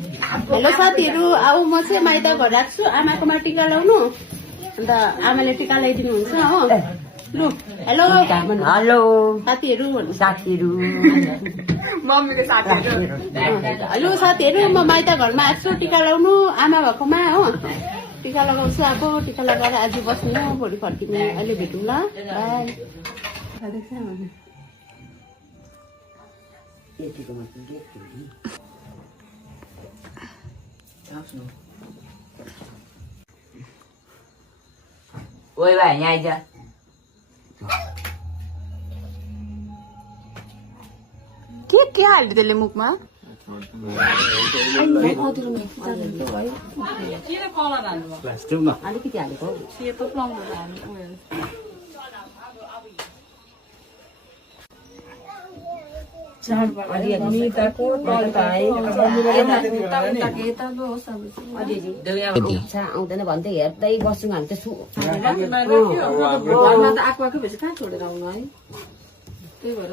Hello साथीहरू, अब म चाहिँ माइत घर राख्छु आमाकोमा टिका लाउनु अन्त आमाले टिका लगाइदिनुहुन्छ हो। लु हेलो हेलो साथीहरू मम्मीको साथीहरू हेलो साथीहरू, म माइत घरमा आएको छु टिका लाउनु आमा भएकोमा हो। टिका लगाउँछु अब टिका लगाएर आज बस्नु भोलि फर्किने। अहिले भेटौँ ल, बाई। ओए भाइ यहाँ आइज के हाल्यो त्यसले मुखमा अलिकति हालेको आउँदैन भन्दै हेर्दै बस्छौँ हामी त घरमा त आएको भएपछि कहाँ छोडेर आउनु है त्यही भएर